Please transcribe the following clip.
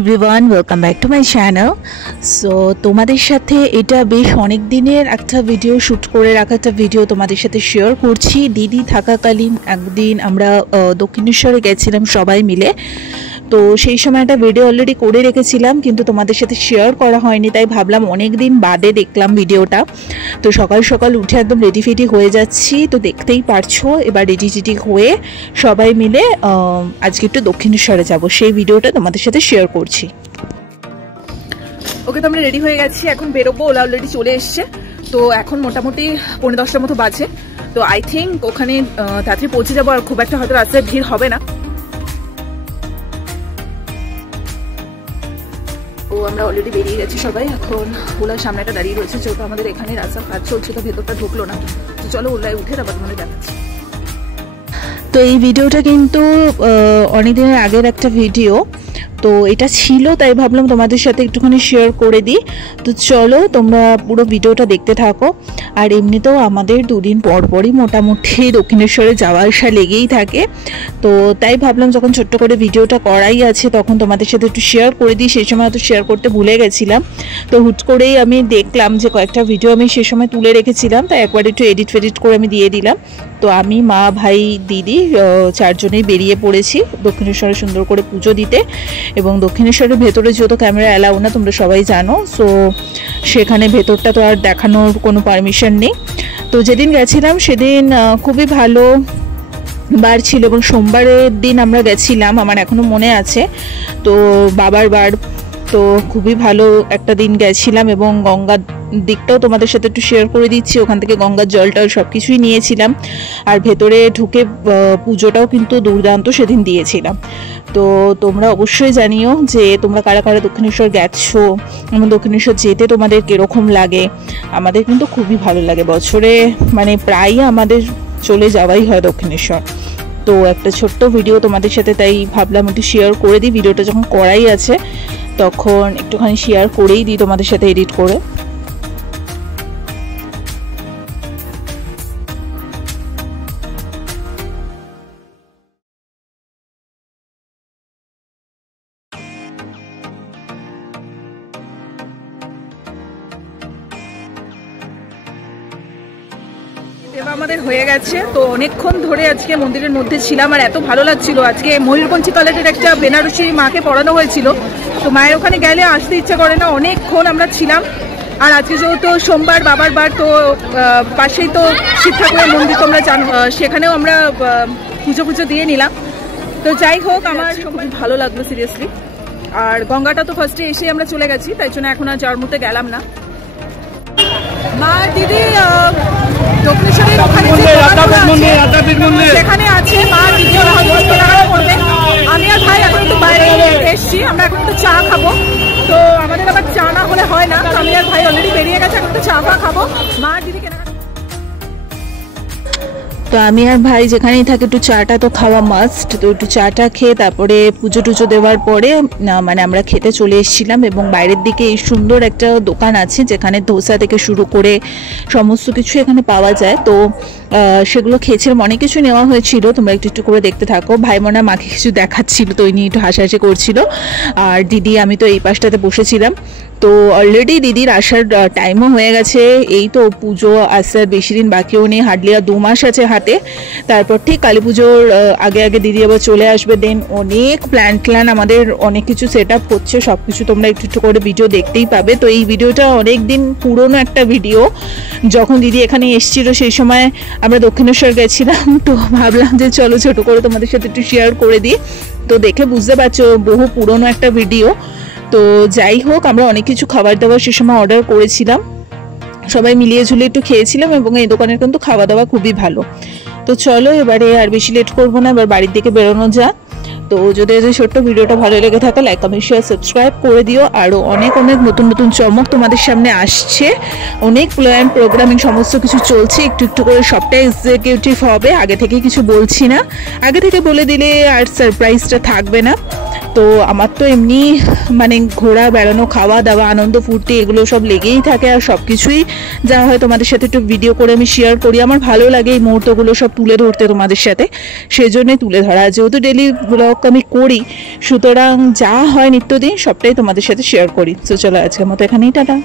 Everyone, welcome back to my channel. So তোমাদের সাথে এটা বেশ অনেক দিনের একটা ভিডিও শ্যুট করে রাখা একটা ভিডিও তোমাদের সাথে শেয়ার করছি। দিদি থাকাকালীন একদিন আমরা দক্ষিণেশ্বরে গেছিলাম সবাই মিলে। তো সেই সময় একটা ভিডিও অলরেডি করে রেখেছিলাম, কিন্তু তোমাদের সাথে শেয়ার করা হয়নি, তাই ভাবলাম অনেক দিন বাদে দেখলাম ভিডিওটা। তো সকাল সকাল উঠে একদম রেডি ফেডি হয়ে যাচ্ছি, তো দেখতেই পারছো। এবার রেডি টেডি হয়ে সবাই মিলে আজকে একটু দক্ষিণেশ্বরে যাব, সেই ভিডিওটা তোমাদের সাথে শেয়ার করছি। ওকে, তো আমরা রেডি হয়ে গেছি, এখন বেরোবো। ওলা অলরেডি চলে এসছে। তো এখন মোটামুটি 9:30 মতো বাজে। তো আই থিঙ্ক ওখানে তাড়াতাড়ি পৌঁছে যাবো, আর খুব একটা হয়তো রাস্তায় ভিড় হবে না। ও আমরা অলরেডি বেরিয়ে গেছি সবাই। এখন ওলার সামনে একটা দাঁড়িয়ে রয়েছে, যেহেতু আমাদের এখানে রাস্তার কাজ চলছে, তো ভেতরটা ঢুকলো না। তো চলো ওলায় উঠে তারপর তোমাদের দেখাচ্ছি। তো এই ভিডিওটা কিন্তু অনেকদিনের আগের একটা ভিডিও, তো এটা ছিল, তাই ভাবলাম তোমাদের সাথে একটুখানি শেয়ার করে দিই। তো চলো তোমরা পুরো ভিডিওটা দেখতে থাকো। আর এমনিতেও আমাদের দুদিন পর পরই মোটামুটি দক্ষিণেশ্বরে যাওয়া আসা লেগেই থাকে, তো তাই ভাবলাম যখন ছোট্ট করে ভিডিওটা করাই আছে তখন তোমাদের সাথে একটু শেয়ার করে দিই। সেই সময় হয়তো শেয়ার করতে ভুলে গেছিলাম, তো হুট করেই আমি দেখলাম যে কয়েকটা ভিডিও আমি সে সময় তুলে রেখেছিলাম, তাই একবার একটু এডিট ফেডিট করে আমি দিয়ে দিলাম। তো আমি, মা, ভাই, দিদি চারজনেই বেরিয়ে পড়েছি দক্ষিণেশ্বরে সুন্দর করে পুজো দিতে। এবং দক্ষিণেশ্বরের ভেতরে যেহেতু ক্যামেরা অ্যালাউ না, তোমরা সবাই জানো, সো সেখানে ভেতরটা তো আর দেখানোর কোনো পারমিশন নেই। তো যেদিন গেছিলাম সেদিন খুবই ভালো বার ছিল, এবং সোমবারের দিন আমরা গেছিলাম, আমার এখনও মনে আছে। তো বাবার বার, তো খুবই ভালো একটা দিন গেছিলাম। এবং গঙ্গার দিকটাও তোমাদের সাথে একটু শেয়ার করে দিচ্ছি। ওখান থেকে গঙ্গার জলটাল সব কিছুই নিয়েছিলাম, আর ভেতরে ঢুকে পুজোটাও কিন্তু দুর্দান্ত সেদিন দিয়েছিলাম। তো তোমরা অবশ্যই জানিও যে তোমরা কারা কারা দক্ষিণেশ্বর গেছো, এবং দক্ষিণেশ্বর যেতে তোমাদের কীরকম লাগে। আমাদের কিন্তু খুবই ভালো লাগে, বছরে মানে প্রায়ই আমাদের চলে যাওয়াই হয় দক্ষিণেশ্বর। তো একটা ছোট্ট ভিডিও তোমাদের সাথে, তাই ভাবলাম একটু শেয়ার করে দিই। ভিডিওটা যখন করাই আছে তখন একটুখানি শেয়ার করেই দিই তোমাদের সাথে এডিট করে। দেবা আমাদের হয়ে গেছে। তো অনেকক্ষণ ধরে আজকে মন্দিরের মধ্যে ছিলাম, আর এত ভালো লাগছিল। আজকে ময়ূরপঞ্চী কলেজের একটা বেনারসি মাকে পড়ানো হয়েছিল, তো মায়ের ওখানে গেলে আসতে ইচ্ছা করে না, অনেকক্ষণ আমরা ছিলাম। আর আজকে যেহেতু সোমবার বাবার বার, তো পাশেই তো শিব ঠাকুরের মন্দির তোমরা জানো, সেখানেও আমরা পুজো দিয়ে নিলাম। তো যাই হোক, আমার খুবই ভালো লাগলো সিরিয়াসলি। আর গঙ্গাটা তো ফার্স্টে এসে আমরা চলে গেছি, তাই জন্য এখন আর যাওয়ার মধ্যে গেলাম না। মা, দিদি দক্ষিণেশ্বরের ওখানে সেখানে আছে, মা দিদি করবে। আমি আর ভাই এখন একটু বাইরে এসছি, আমরা এখন একটু চা খাবো। তো আমাদের আবার চা না হলে হয় না, আমি আর ভাই অলরেডি বেরিয়ে গেছে, এখন একটু চা খাবো। মা দিদি কেনাকাটা, তো আমি আর ভাই যেখানেই থাকে একটু চাটা তো খাওয়া মাস্ট। তো একটু চাটা খেয়ে তারপরে পুজো টুজো দেওয়ার পরে মানে আমরা খেতে চলে এসেছিলাম। এবং বাইরের দিকে এই সুন্দর একটা দোকান আছে যেখানে ধোসা থেকে শুরু করে সমস্ত কিছু এখানে পাওয়া যায়। তো সেগুলো খেয়েছিলাম, অনেক কিছু নেওয়া হয়েছিল, তোমরা একটু একটু করে দেখতে থাকো। ভাই মনে হয় মাকে কিছু দেখাচ্ছিল, তো ওই নিয়ে একটু হাসাহাসি করছিল। আর দিদি, আমি তো এই পাশটাতে বসেছিলাম। তো অলরেডি দিদির আসার টাইমও হয়ে গেছে। এই তো পুজো আসার বেশি দিন বাকিও নেই, হার্ডলি আর 2 মাস আছে হাতে। তারপর ঠিক কালী পুজোর আগে আগে দিদি আবার চলে আসবে। দেন অনেক প্ল্যান আমাদের, অনেক কিছু সেট আপ হচ্ছে, সব কিছু তোমরা একটু একটু করে ভিডিও দেখতেই পাবে। তো এই ভিডিওটা অনেক দিন পুরনো একটা ভিডিও, যখন দিদি এখানে এসেছিল সেই সময় আমরা দক্ষিণেশ্বর গেছিলাম। তো ভাবলাম যে চলো ছোট করে তোমাদের সাথে একটু শেয়ার করে দিই। তো দেখে বুঝতে পারছো বহু পুরনো একটা ভিডিও। তো যাই হোক, আমরা অনেক কিছু খাবার দাবার সে সময় অর্ডার করেছিলাম, সবাই মিলিয়ে ঝুলিয়ে একটু খেয়েছিলাম। এবং এই দোকানের কিন্তু খাওয়া দাওয়া খুবই ভালো। তো চলো এবারে আর বেশি লেট করবো না, এবার বাড়ির দিকে বেরোনো যাক। তো যদি ছোট্ট ভিডিওটা ভালো লেগে থাকে লাইক কমেন্ট শেয়ার সাবস্ক্রাইব করে দিও। আরও অনেক নতুন নতুন চমক তোমাদের সামনে আসছে, অনেক প্ল্যান প্রোগ্রামিং সমস্ত কিছু চলছে, একটু একটু করে সবটাই এক্সিকিউটিভ হবে। আগে থেকে কিছু বলছি না, আগে থেকে বলে দিলে আর সারপ্রাইজটা থাকবে না। তো আমার তো এমনি মানে ঘোরা বেড়ানো, খাওয়া দাওয়া, আনন্দ ফুর্তি এগুলো সব লেগেই থাকে। আর সব কিছুই যা হয় তোমাদের সাথে একটু ভিডিও করে আমি শেয়ার করি। আমার ভালো লাগে এই মুহূর্তগুলো সব তুলে ধরতে তোমাদের সাথে, সেজন্যই তুলে ধরা। যেহেতু ডেলি ব্লগ আমি করি, সুতরাং যা হয় নিত্যদিন সবটাই তোমাদের সাথে শেয়ার করি। তো চলো আজকের মতো এখানেই টাটা।